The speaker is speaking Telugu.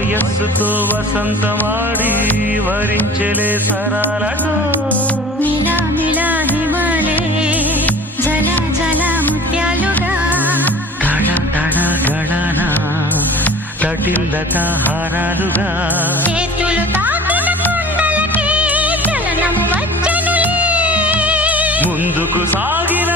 వయస్సుతో వసంతమాడి వరించెలే సరాలతో మిలా మిలా హిమాలే జల జల ముత్యాలుగా తడ తడ గడన తటిల్లత హారాలుగా చేతులు తాకిన కొండలకే చలనము వచ్చెనులే ముందుకు సాగిన